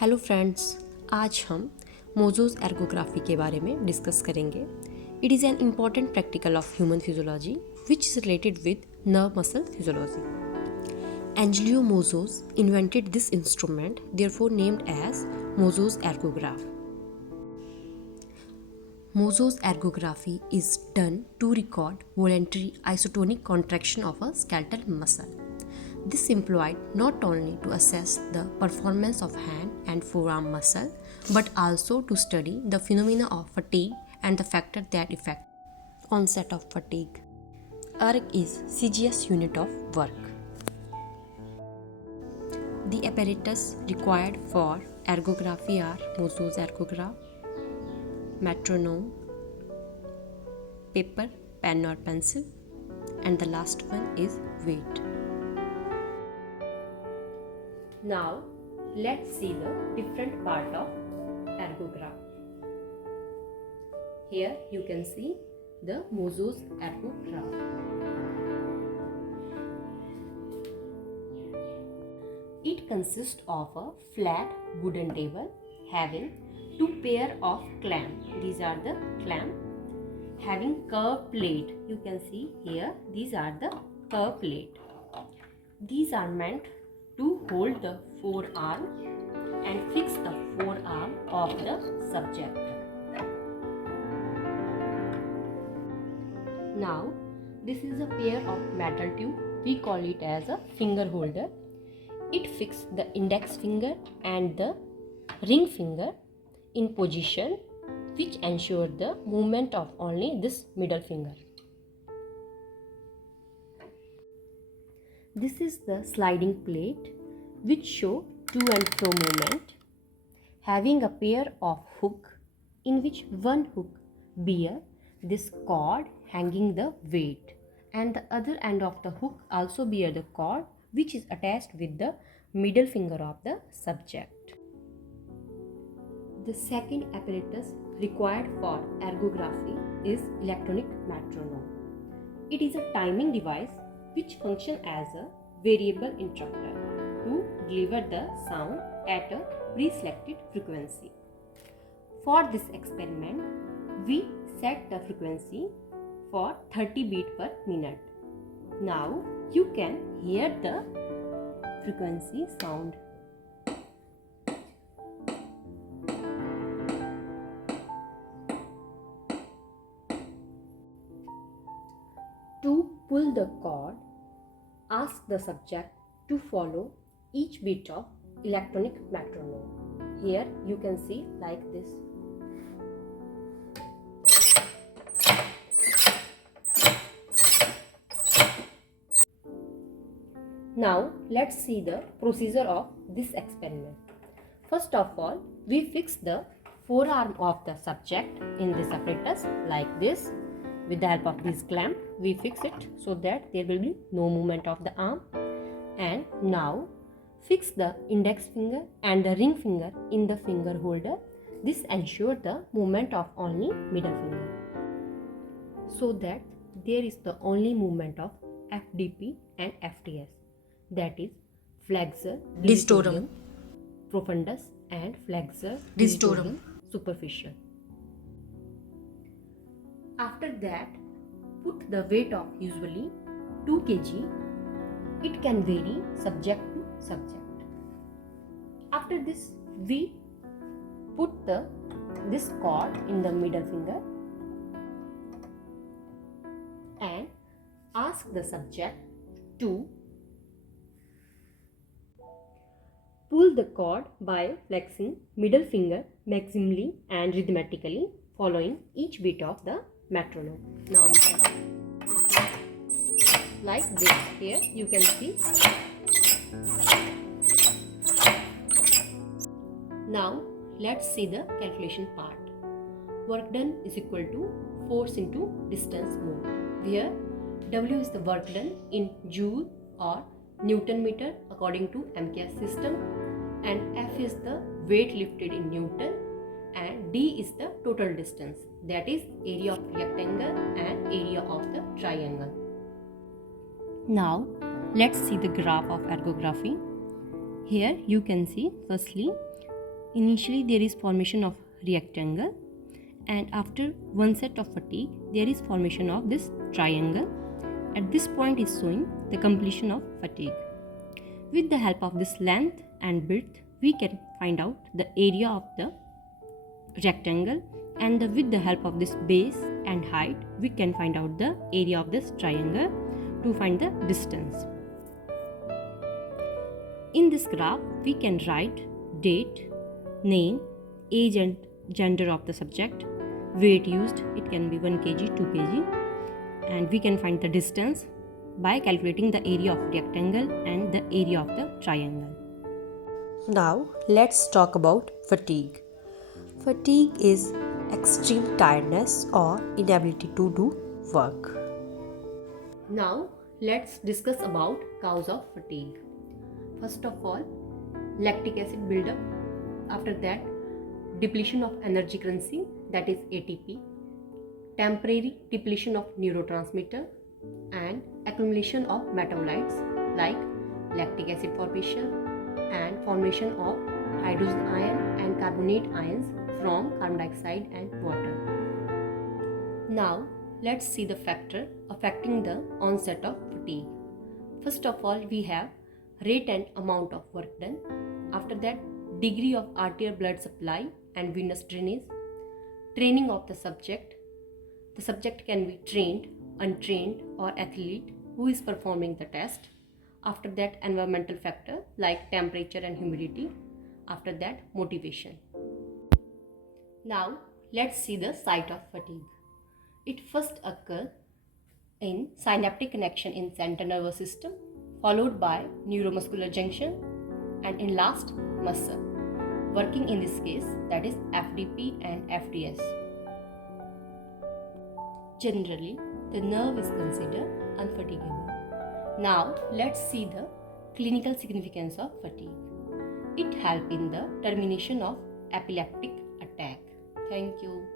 Hello friends, आज हम मोजोज एर्गोग्राफी के बारे में डिस्कस करेंगे. It is an important practical of human physiology which is related with nerve muscle physiology. Angelo Mossos invented this instrument, therefore named as Mossos ergograph. Mossos ergography is done to record voluntary isotonic contraction of a skeletal muscle. This employed not only to assess the performance of hand and forearm muscle, but also to study the phenomena of fatigue and the factors that affect onset of fatigue. Erg is CGS unit of work. The apparatus required for ergography are Mossos ergograph, metronome, paper, pen or pencil, and the last one is weight. Now let's see the different part of ergograph. Here you can see the Mossos ergograph. It consists of a flat wooden table having two pair of clamps. These are the clamps having curved plate. You can see here these are the curved plate. These are meant to hold the forearm and fix the forearm of the subject. Now this is a pair of metal tube. We call it as a finger holder. It fixes the index finger and the ring finger in position which ensure the movement of only this middle finger. This is the sliding plate which show to and fro movement, having a pair of hook in which one hook bear this cord hanging the weight, and the other end of the hook also bear the cord which is attached with the middle finger of the subject. The second apparatus required for ergography is electronic metronome. It is a timing device which functions as a variable interrupter to deliver the sound at a pre-selected frequency. For this experiment, we set the frequency for 30 beats per minute. Now you can hear the frequency sound. To pull the cord, ask the subject to follow each beat of electronic metronome. Here you can see like this. Now let's see the procedure of this experiment. First of all, we fix the forearm of the subject in this apparatus like this. With the help of this clamp, we fix it so that there will be no movement of the arm. And now fix the index finger and the ring finger in the finger holder. This ensures the movement of only middle finger, so that there is the only movement of FDP and FTS, that is flexor digitorum profundus and flexor digitorum superficial. After that, put the weight of usually 2 kg. It can vary subject to subject. After this, we put this cord in the middle finger and ask the subject to pull the cord by flexing middle finger maximally and rhythmically following each beat of the metronome. Now you can see like this. Here you can see. Now let's see the calculation part. Work done is equal to force into distance moved, where W is the work done in joule or Newton meter according to MKS system, and F is the weight lifted in Newton, and D is the total distance, that is area of rectangle and area of the triangle. Now let's see the graph of ergography. Here you can see firstly initially there is formation of rectangle, and after one set of fatigue there is formation of this triangle. At this point is showing the completion of fatigue. With the help of this length and width, we can find out the area of the rectangle, and with the help of this base and height, we can find out the area of this triangle to find the distance. In this graph, we can write date, name, age and gender of the subject, weight used, it can be 1 kg, 2 kg, and we can find the distance by calculating the area of rectangle and the area of the triangle. Now let's talk about fatigue. Fatigue is extreme tiredness or inability to do work. Now let's discuss about cause of fatigue. First of all, lactic acid buildup. After that, depletion of energy currency, that is ATP, temporary depletion of neurotransmitter, and accumulation of metabolites like lactic acid formation and formation of hydrogen ion and carbonate ions from carbon dioxide and water. Now let's see the factor affecting the onset of fatigue. First of all, we have rate and amount of work done. After that, degree of arterial blood supply and venous drainage, training of the subject. The subject can be trained, untrained, or athlete who is performing the test. After that, environmental factor like temperature and humidity. After that, motivation. Now let's see the site of fatigue. It first occurs in synaptic connection in central nervous system, followed by neuromuscular junction, and in last muscle. Working in this case, that is FDP and FDS. Generally, the nerve is considered unfatigable. Now let's see the clinical significance of fatigue. It helps in the termination of epileptic attack. Thank you.